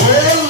ਉਹ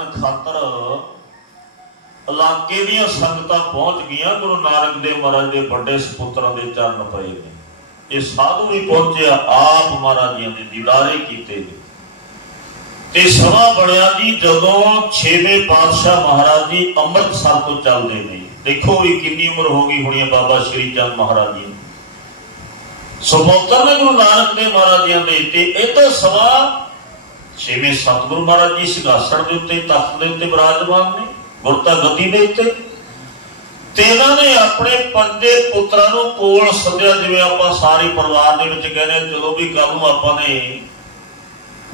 ਕਰਨ ਖਾਤਰ ਇਲਾਕੇ ਦੀਆਂ ਸੰਗਤਾਂ ਪਹੁੰਚ ਗਈਆਂ, ਗੁਰੂ ਨਾਨਕ ਦੇਵ ਮਹਾਰਾਜ ਦੇ ਵੱਡੇ ਸੁਪੁੱਤਰਾਂ ਦੇ ਚਰਨ ਪਏ ਨੇ। ਇਹ ਸਾਧੂ ਵੀ ਪਹੁੰਚਿਆ ਆਪ ਮਹਾਰਾਜ ਜੀਆਂ ਦੇ ਦੀਦਾਰੇ ਕੀਤੇ ਨੇ। ਤੇ ਸਮਾਂ ਬਣਿਆ ਜੀ ਜਦੋਂ ਛੇਵੇਂ ਪਾਤਸ਼ਾਹ ਮਹਾਰਾਜ ਜੀ ਅੰਮ੍ਰਿਤਸਰ ਤੋਂ ਚੱਲਦੇ ਨੇ। ਦੇਖੋ ਵੀ ਕਿੰਨੀ ਉਮਰ ਹੋ ਗਈ ਹੋਣੀ ਹੈ ਬਾਬਾ ਸ਼੍ਰੀ ਚੰਦ ਮਹਾਰਾਜ ਜੀ ਸੁਪੁੱਤਰ ਨੇ ਗੁਰੂ ਨਾਨਕ ਦੇਵ ਮਹਾਰਾਜ ਜੀ ਦੇ ਤੇ ਇਹ ਤਾਂ ਸਮਾਂ ਛੇਵੇਂ ਸਤਿਗੁਰੂ ਮਹਾਰਾਜ ਜੀ ਸਿੰਘਾਸਣ ਦੇ ਉੱਤੇ ਤਖਤ ਦੇ ਉੱਤੇ ਵਿਰਾਜਮਾਨ ਨੇ ਗੁਰਤਾ ਗੱਦੀ ਦੇ ਉੱਤੇ। ਤੇ ਇਹਨਾਂ ਨੇ ਆਪਣੇ ਪੰਜੇ ਪੁੱਤਰਾਂ ਨੂੰ ਕੋਲ ਸੱਦਿਆ ਜਿਵੇਂ ਆਪਾਂ ਸਾਰੇ ਪਰਿਵਾਰ ਦੇ ਵਿੱਚ ਕਹਿੰਦੇ ਹਾਂ, ਚਲੋ ਵੀ ਕੱਲ ਨੂੰ ਆਪਾਂ ਨੇ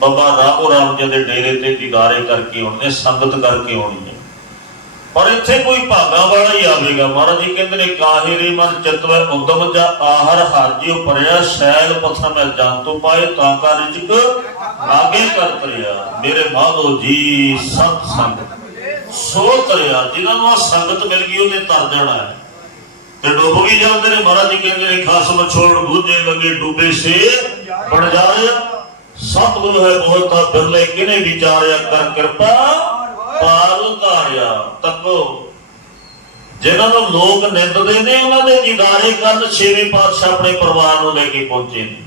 ਬਾਬਾ ਰਾਮੋ ਰਾਮ ਜੀ ਦੇ ਡੇਰੇ ਤੇ ਦੀਦਾਰੇ ਕਰਕੇ ਆਉਣੇ ਸੰਗਤ ਕਰਕੇ ਆਉਣੀ ਹੈ। ਪਰ ਇੱਥੇ ਕੋਈ ਭਾਗਾ ਵਾਲਾ ਹੀ ਆਵੇਗਾ। ਮਹਾਰਾਜ ਜੀ ਕਹਿੰਦੇ ਨੇ ਕਾਹੇ ਰੇ ਮਨ ਚਿਤਵੈ ਉਦਮ ਜਾ ਆਹਰ ਹਰ ਜਿਉ ਸ਼ੈਲ ਪਥਾ ਮੈਂ ਜਨ ਤੋਂ ਪਾਏ, ਤਾਂ ਕਾ ਰਿਜਕ ਲਾਗੇ ਕਰ ਤਰਿਆ। ਮੇਰੇ ਮਾਧੋ ਜੀ, ਸਤ ਸੰਗ ਸੋ ਤਰਿਆ, ਜਿਨ੍ਹਾਂ ਨੂੰ ਆਹ ਸੰਗਤ ਮਿਲ ਗਈ, ਉਹਨੇ ਤਰ ਜਾਣਾ ਹੈ। ਤੇ ਡੁੱਬ ਵੀ ਜਾਂਦੇ ਨੇ। ਮਹਾਰਾਜ ਜੀ ਕਹਿੰਦੇ ਨੇ ਖਸਮ ਮਛੋੜ ਬੂਝੇ ਲੱਗੇ ਡੁੱਬੇ ਸੇ, ਬਣ ਜਾ ਰਿਹਾ ਸਤਿਗੁਰੂ ਹੈ ਬਹੁਤ ਬਿਰਲੇ ਕਿਨੇ ਵਿਚਾਰਿਆ ਕਰ ਕਿਰਪਾ ਪਾਲ ਧਾਰਿਆ, ਤੱਕੋ। ਜਿਨ੍ਹਾਂ ਨੂੰ ਲੋਕ ਨਿੰਦਦੇ ਨੇ ਉਹਨਾਂ ਦੇ ਦੀਦਾਰੇ ਕਰਨ ਛੇਵੇਂ ਪਾਤਸ਼ਾਹ ਆਪਣੇ ਪਰਿਵਾਰ ਨੂੰ ਲੈ ਕੇ ਪਹੁੰਚੇ ਨੇ।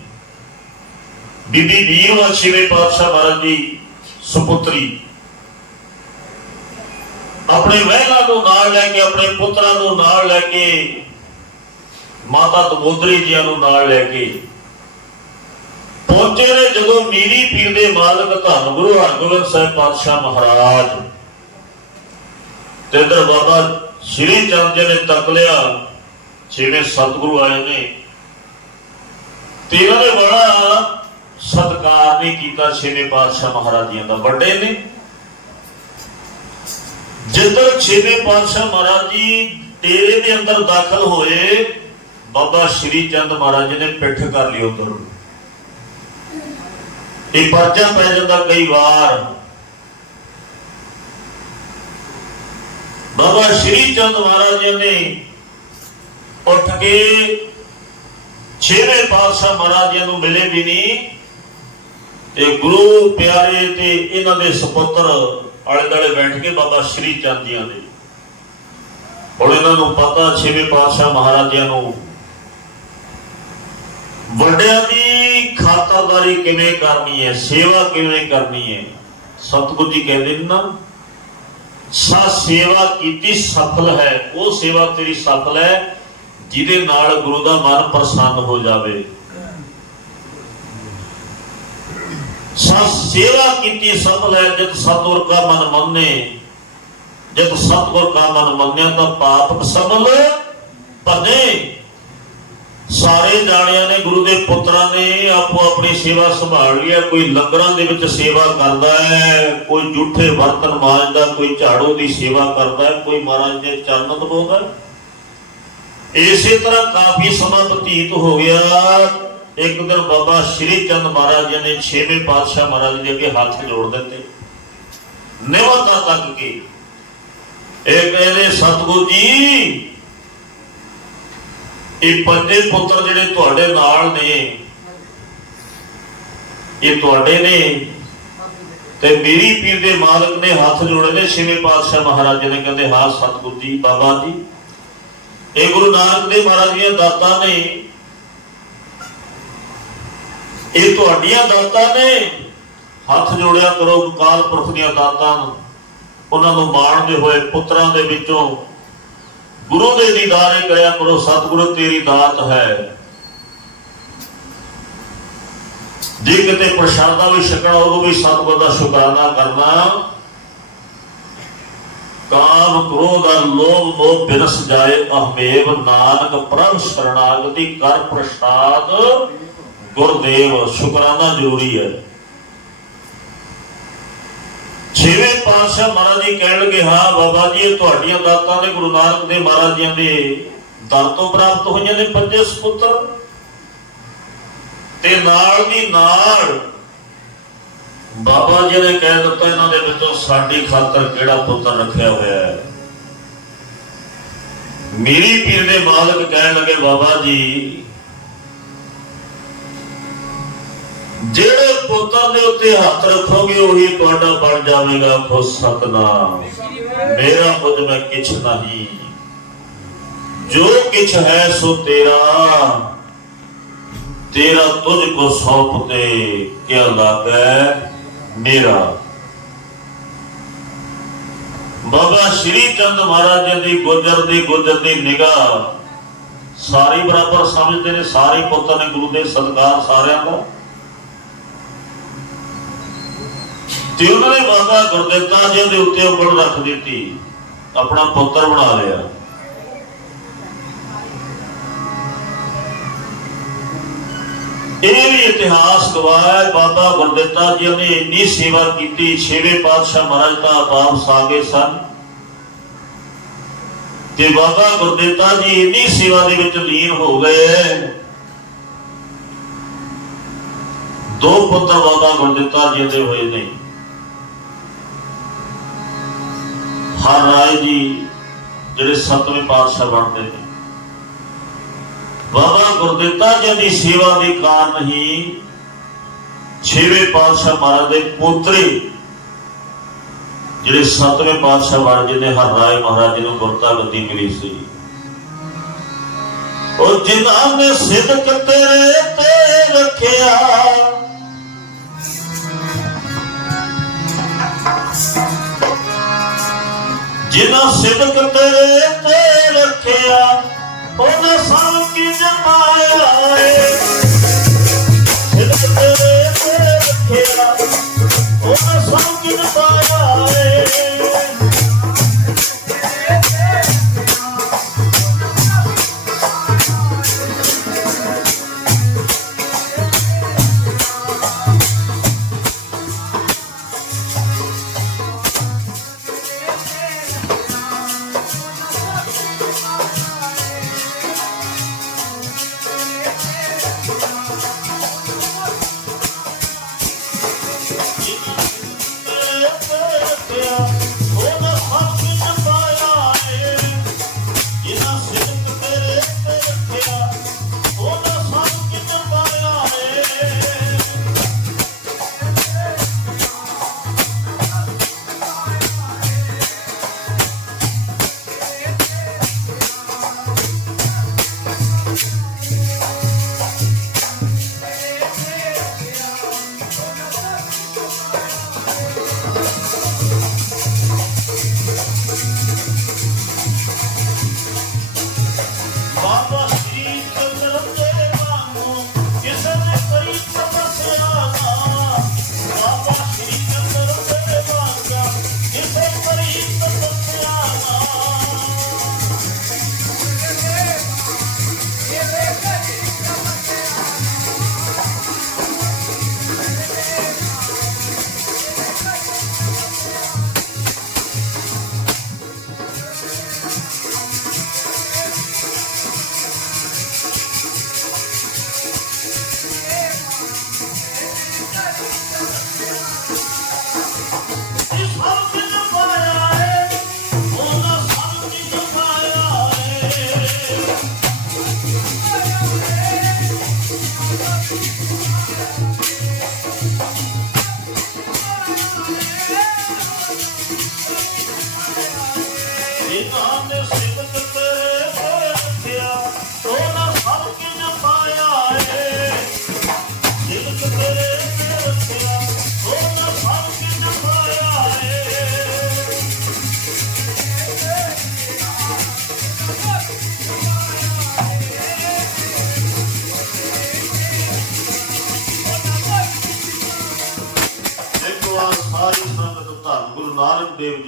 ਬੀਬੀ ਵੀਰਵਾ ਛੇਵੇਂ ਪਾਤਸ਼ਾਹ ਮਹਾਰਾਜ ਦੀ ਸੁਪੁੱਤਰੀ। ਆਪਣੇ ਵਹਿਲਾ ਨੂੰ ਨਾਲ ਲੈ ਕੇ, ਆਪਣੇ ਪੁੱਤਰਾਂ ਨੂੰ ਨਾਲ ਲੈ ਕੇ, ਮਾਤਾ ਦਮੋਦਰੀ ਜੀਆਂ ਨੂੰ ਨਾਲ ਲੈ ਕੇ ਪਹੁੰਚੇ ਨੇ ਜਦੋਂ ਮੀਰੀ ਪੀਰ ਦੇ ਮਾਲਕ ਧੰਨ ਗੁਰੂ ਹਰਗੋਬਿੰਦ ਸਾਹਿਬ ਪਾਤਸ਼ਾਹ ਮਹਾਰਾਜ। ਤੇ ਇਧਰ ਬਾਬਾ ਸ਼੍ਰੀ ਚੰਦ ਜੀ ਨੇ ਤੱਕ ਲਿਆ ਛੇਵੇਂ ਸਤਿਗੁਰੂ ਆਏ ਨੇ। ਤੇ ਇਹਨਾਂ ਬੜਾ ਸਤਕਾਰ ਨਹੀਂ ਕੀਤਾ ਛੇਵੇਂ ਪਾਤਸ਼ਾਹ ਮਹਾਰਾਜ ਜੀਆਂ ਦਾ ਵੱਡੇ ਨੇ। ਜਦੋਂ ਛੇਵੇਂ ਪਾਤਸ਼ਾਹ ਮਹਾਰਾਜ ਜੀ ਤੇਰੇ ਦੇ ਅੰਦਰ ਦਾਖਲ ਹੋਏ, ਬਾਬਾ ਸ਼੍ਰੀ ਚੰਦ ਮਹਾਰਾਜ ਜੀ ਨੇ ਪਿੱਠ ਕਰ ਲਈ ਉਧਰ ਇਹ ਪਰਚਾ ਪੈ ਜਾਂਦਾ ਕਈ ਵਾਰ। ਬਾਬਾ ਸ਼੍ਰੀ ਚੰਦ ਮਹਾਰਾਜ ਜੀ ਨੇ ਉੱਠ ਕੇ ਛੇਵੇਂ ਪਾਤਸ਼ਾਹ ਮਹਾਰਾਜ ਜੀ ਨੂੰ ਮਿਲੇ ਵੀ ਨਹੀਂ, ਤੇ ਗੁਰੂ ਪਿਆਰੇ ਤੇ ਇਹਨਾਂ ਦੇ ਸੁਪੁੱਤਰ ਆਲੇ ਦਾਲੇ ਬੈਠ ਕੇ ਬਾਬਾ ਸ਼੍ਰੀ ਚੰਦ ਜੀਆਂ ਦੇ। ਹੁਣ ਇਹਨਾਂ ਨੂੰ ਪਤਾ ਛੇਵੇਂ ਪਾਤਸ਼ਾਹ ਮਹਾਰਾਜਿਆਂ ਨੂੰ ਵੱਡਿਆਂ ਦੀ ਖਾਤਰਦਾਰੀ ਕਿਵੇਂ ਕਰਨੀ ਹੈ, ਸੇਵਾ ਕਿਵੇਂ ਕਰਨੀ ਹੈ, ਸਤਿਗੁਰੂ ਜੀ ਕਹਿੰਦੇ ਨੇ ਨਾ ਸਾ ਸੇਵਾ ਕੀਤੀ ਸਫਲ ਹੈ, ਉਹ ਸੇਵਾ ਤੇਰੀ ਸਫਲ ਹੈ, ਜਿਹਦੇ ਨਾਲ ਗੁਰੂ ਦਾ ਮਨ ਪ੍ਰਸੰਨ ਹੋ ਜਾਵੇ। ਸਾ ਸੇਵਾ ਕੀਤੀ ਸਫਲ ਹੈ, ਜਦ ਸਤਿਗੁਰ ਕਾ ਮਨ ਮੰਨੇ, ਜਦ ਸਤਿਗੁਰ ਕਾ ਮਨ ਮੰਨਿਆ ਤਾਂ ਪਾਪ ਸਫਲ ਭਨੇ ਸਾਰੇ ਜਾਣਿਆਂ ਨੇ, ਗੁਰੂ ਦੇ ਪੁੱਤਰਾਂ ਨੇ ਆਪੋ ਆਪਣੀ ਸੇਵਾ ਸੰਭਾਲ ਲਿਆ ਕੋਈ ਲੰਗਰਾਂ ਦੇ ਵਿੱਚ ਸੇਵਾ ਕਰਦਾ ਹੈ, ਕੋਈ ਝੂਠੇ ਬਰਤਨ ਮਾਂਜਦਾ ਕੋਈ ਝਾੜੂ ਦੀ ਸੇਵਾ ਕਰਦਾ ਹੈ, ਕੋਈ ਮਹਾਰਾਜ ਦੇ ਚਰਨ ਧੋਦਾ ਇਸੇ ਤਰ੍ਹਾਂ ਕਾਫੀ ਸਮਾਂ ਬਤੀਤ ਹੋ ਗਿਆ। ਇੱਕ ਦਿਨ ਬਾਬਾ ਸ਼੍ਰੀ ਚੰਦ ਮਹਾਰਾਜ ਜੀ ਨੇ ਛੇਵੇਂ ਪਾਤਸ਼ਾਹ ਮਹਾਰਾਜ ਦੇ ਅੱਗੇ ਹੱਥ ਜੋੜ ਦਿੱਤੇ। ਨਿਵਾਤਾ ਤੱਕ ਕੇ ਇਹ ਕਹਿੰਦੇ, ਸਤਿਗੁਰੂ ਜੀ ਇਹ ਪੰਜੇ ਪੁੱਤਰ ਜਿਹੜੇ ਤੁਹਾਡੇ ਨਾਲ ਨੇ, ਇਹ ਤੁਹਾਡੇ ਨੇ ਤੇ ਮੇਰੀ ਪੀਰ ਦੇ ਮਾਲਕ ਨੇ ਹੱਥ ਜੋੜੇ ਨੇ, ਛੇਵੇਂ ਪਾਤਸ਼ਾਹ ਮਹਾਰਾਜ ਜੀ ਨੇ ਕਹਿੰਦੇ, ਹਾਂ ਸਤਿਗੁਰੂ ਜੀ, ਬਾਬਾ ਜੀ, ਇਹ ਗੁਰੂ ਨਾਨਕ ਦੇਵ ਮਹਾਰਾਜ ਦੀਆਂ ਦਾਤਾਂ ਨੇ, ਇਹ ਤੁਹਾਡੀਆਂ ਦਾਤਾਂ ਨੇ, ਹੱਥ ਜੋੜਿਆ ਕਰੋ ਕਾਲ ਪੁਰਖ ਦੀਆਂ ਦਾਤਾਂ ਨੂੰ, ਉਹਨਾਂ ਨੂੰ ਮਾਣਦੇ ਹੋਏ ਪੁੱਤਰਾਂ ਦੇ ਵਿੱਚੋਂ ਗੁਰੂ ਦੇ ਦੀਦਾਰੇ ਕਰਿਆ ਕਰੋ, ਸਤਿਗੁਰੂ ਤੇਰੀ ਦਾਤ ਹੈ। ਜੇ ਕਿਤੇ ਪ੍ਰਸ਼ਾਦਾ ਵੀ ਛਕਣਾ ਉਦੋਂ ਵੀ ਸਤਿਗੁਰ ਦਾ ਸ਼ੁਕਰਾਨਾ ਕਰਨਾ। ਕਾਮ ਕ੍ਰੋਧ ਅਰ ਲੋਭ ਮੋਹ ਬਿਨਸ ਜਾਏ, ਅਹਮੇਵ ਨਾਨਕ ਪ੍ਰਭ ਸ਼ਰਣਾਗਤੀ ਕਰ ਪ੍ਰਸਾਦ। ਗੁਰਦੇਵ, ਸ਼ੁਕਰਾਨਾ ਜ਼ਰੂਰੀ ਹੈ। ਛੇਵੇਂ ਪਾਤਸ਼ਾਹ ਮਹਾਰਾਜ ਜੀ ਕਹਿਣ ਲੱਗੇ, ਹਾਂ ਬਾਬਾ ਜੀ, ਇਹ ਤੁਹਾਡੀਆਂ ਦਾਤਾਂ ਨੇ, ਗੁਰੂ ਨਾਨਕ ਦੇਵ ਮਹਾਰਾਜ ਜੀਆਂ ਦੇ ਦਰ ਤੋਂ ਪ੍ਰਾਪਤ ਹੋਈਆਂ ਨੇ ਪੰਜੇ ਸੁਪੁੱਤਰ। ਤੇ ਨਾਲ ਦੀ ਨਾਲ ਬਾਬਾ ਜੀ ਨੇ ਕਹਿ ਦਿੱਤਾ, ਇਹਨਾਂ ਦੇ ਵਿੱਚੋਂ ਸਾਡੀ ਖਾਤਰ ਕਿਹੜਾ ਪੁੱਤਰ ਰੱਖਿਆ ਹੋਇਆ ਹੈ? ਮੇਰੀ ਪੀਰ ਦੇ ਮਾਲਕ ਕਹਿਣ ਲੱਗੇ, ਬਾਬਾ ਜੀ ਜਿਹੜੇ ਪੁੱਤਰ ਦੇ ਉੱਤੇ ਹੱਥ ਰੱਖੋਗੇ, ਉਹੀ ਤੁਹਾਡਾ ਬਣ ਜਾਵੇਗਾ ਖੁਦ ਸਤਨਾਮ। ਮੇਰਾ ਕੁਝ ਮੈਂ ਕਿਛ ਨਹੀਂ। ਜੋ ਕਿਛ ਹੈ ਸੋ ਤੇਰਾ। ਤੇਰਾ ਤੁਝ ਕੋ ਸੌਂਪ ਤੇ ਕਿਆ ਲਾਗੈ? ਮੇਰਾ। ਬਾਬਾ ਸ਼੍ਰੀ ਚੰਦ ਮਹਾਰਾਜ ਦੀ ਗੁਜਰ ਦੀ ਗੁਜਰ ਦੀ ਨਿਗਾਹ ਸਾਰੀ ਬਰਾਬਰ ਸਮਝਦੇ ਨੇ, ਸਾਰੇ ਪੁੱਤਰ ਨੇ ਗੁਰੂ ਦੇ ਸਤਕਾਰ ਸਾਰਿਆਂ ਦਾ ਤੇ ਉਹਨਾਂ ਨੇ ਬਾਬਾ ਗੁਰਦਿੱਤਾ ਜੀ ਦੇ ਉੱਤੇ ਉਂਗਲ ਰੱਖ ਦਿੱਤੀ, ਆਪਣਾ ਪੁੱਤਰ ਬਣਾ ਲਿਆ। ਇਹ ਵੀ ਇਤਿਹਾਸ ਗਵਾਹ ਹੈ ਬਾਬਾ ਗੁਰਦਿੱਤਾ ਜੀ ਨੇ ਇੰਨੀ ਸੇਵਾ ਕੀਤੀ, ਛੇਵੇਂ ਪਾਤਸ਼ਾਹ ਮਹਾਰਾਜ ਦਾ ਬਾਪ ਸਾਗੇ ਸਨ। ਤੇ ਬਾਬਾ ਗੁਰਦਿੱਤਾ ਜੀ, ਇੰਨੀ ਸੇਵਾ ਦੇ ਵਿੱਚ ਲੀਨ ਹੋ ਗਏ। ਦੋ ਪੁੱਤਰ ਬਾਬਾ ਗੁਰਦਿੱਤਾ ਜੀ ਦੇ ਹੋਏ ਨੇ ਹਰ ਜੀ ਜਿਹੜੇ ਸੱਤਵੇਂ ਪਾਤਸ਼ਾਹ ਬਣਦੇ ਨੇ। ਬਾਬਾ ਗੁਰਦਿੱਤਾ ਜੀ ਦੀ ਸੇਵਾ ਦੇ ਕਾਰਨ ਹੀ ਛੇਵੇਂ ਪਾਤਸ਼ਾਹ ਮਹਾਰਾਜ ਦੇ ਪੋਤਰੇ ਜਿਹੜੇ ਸੱਤਵੇਂ ਪਾਤਸ਼ਾਹ ਬਣ ਜੀ ਨੇ, ਹਰ ਰਾਏ ਮਹਾਰਾਜ ਜੀ ਨੂੰ ਗੁਰਤਾ ਗੱਦੀ ਮਿਲੀ ਸੀ। ਉਹ ਜਿਨ੍ਹਾਂ ਨੇ ਸਿੱਧ ਤੇਰੇ ਤੇ ਰੱਖਿਆ ਸਿਦਕ ਤੇਰੇ ਤੇ ਰੱਖਿਆ ਉਹਨੇ ਸਭ ਕੀ ਜਮਾਇਆ ਏ ਸਿਦਕ ਤੇਰੇ ਤੇ ਰੱਖਿਆ ਉਹਨੇ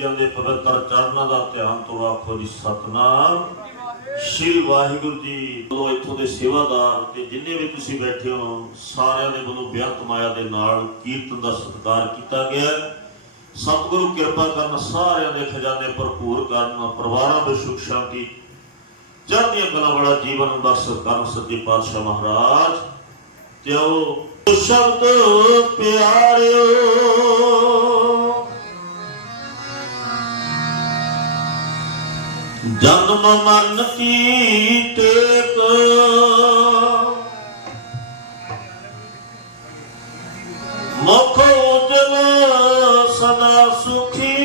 ਨਾਨਕ ਦੇ ਪਵਿੱਤਰ ਚਰਨਾਂ ਦਾ ਧਿਆਨ ਤੋਂ ਆਖੋ ਜੀ ਸਤਨਾਮ। ਸ਼੍ਰੀ ਵਾਹਿਗੁਰੂ ਜੀ ਵੱਲੋਂ ਇੱਥੋਂ ਦੇ ਸੇਵਾਦਾਰ ਤੇ ਜਿੰਨੇ ਵੀ ਤੁਸੀਂ ਬੈਠੇ ਹੋ, ਸਾਰਿਆਂ ਦੇ ਵੱਲੋਂ ਬਿਆੰਤ ਮਾਇਆ ਦੇ ਨਾਲ ਕੀਰਤਨ ਦਾ ਸਤਿਕਾਰ ਕੀਤਾ ਗਿਆ ਸਤਿਗੁਰੂ ਕਿਰਪਾ ਕਰਨ ਸਾਰਿਆਂ ਦੇ ਖਜ਼ਾਨੇ ਭਰਪੂਰ ਕਰਨ, ਪਰਿਵਾਰਾਂ ਵਿੱਚ ਸੁਖ ਸ਼ਾਂਤੀ ਚੜ੍ਹਦੀਆਂ ਕਲਾ ਵਾਲਾ ਜੀਵਨ ਬਸ ਕਰਨ ਸੱਚੇ ਪਾਤਸ਼ਾਹ ਮਹਾਰਾਜ। ਤਿਉ ਸ਼ਬਦ ਪਿਆਰਿਓ ਜਨਮ ਮਰਨ ਕੀ ਟੇਕ ਮੁਖ ਉਜਲ ਸਦਾ ਸੁਖੀ।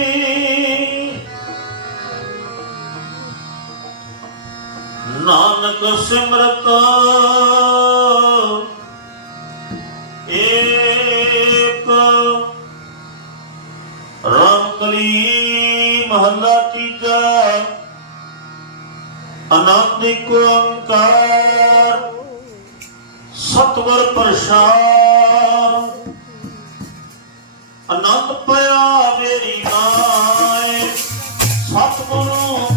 ਨਾਨਕ ਸਿਮਰਤ ਏਕ। ਰਾਮ ਕਲੀ ਮਹੱਲਾ ਤੀਜਾ। ਅਨੰਤ ਇੱਕ ਓੰਕਾਰ ਸਤਿਗੁਰ ਪ੍ਰਸਾਦ। ਅਨੰਤ ਪਿਆ ਮੇਰੀ ਮਾਏ ਸਤਿਗੁਰੂ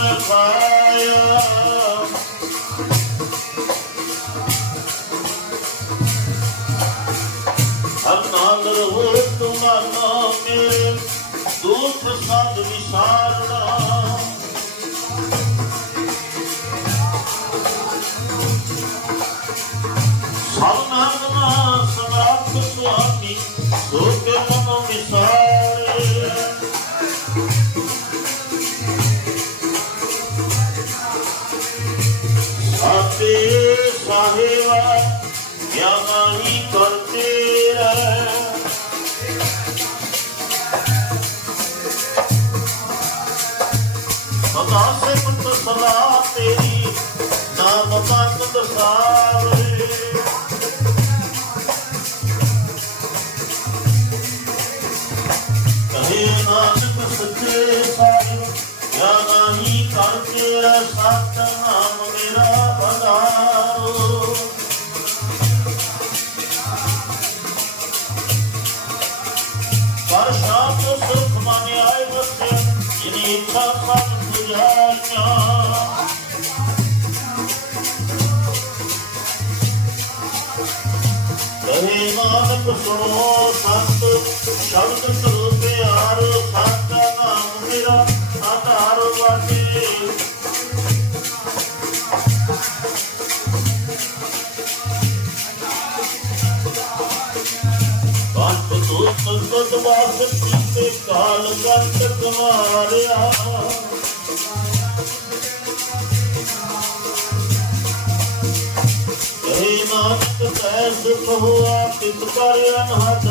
ਸਤਿਗੁਰੂ ਮੈਂ ਪਾਇਆ ਹਰ ਨਾਲ ਸੁਆਮੀ ਸੋ ਕੇ ਮਨੋ ਵਿਸਾਰੇ ਆਪੇ ਸਾਹਿਵਾ ਗਿਆਨਾ ਹੀ ਕਰਤੇ ਕਰੇ ਨਾਨਕ ਸੁਣੋ ਸਤ, ਸ਼ਬਦ ਕਰੋ ਪਿਆਰ, ਸਾਚਾ ਨਾਮ ਮੇਰਾ ਆਧਾਰ ਵਾਟੇ ਬੰਦ ਤੋਂ ਸੰਤ ਵਾਸਤੇ ਕਾਲ ਕੰਟ ਮਾਰਿਆ ਕਹੇ ਨਾਨਕ ਸਹਿ ਸੁਖ ਹੋਆ ਤਿਤ ਪਰ ਅਨਹਦ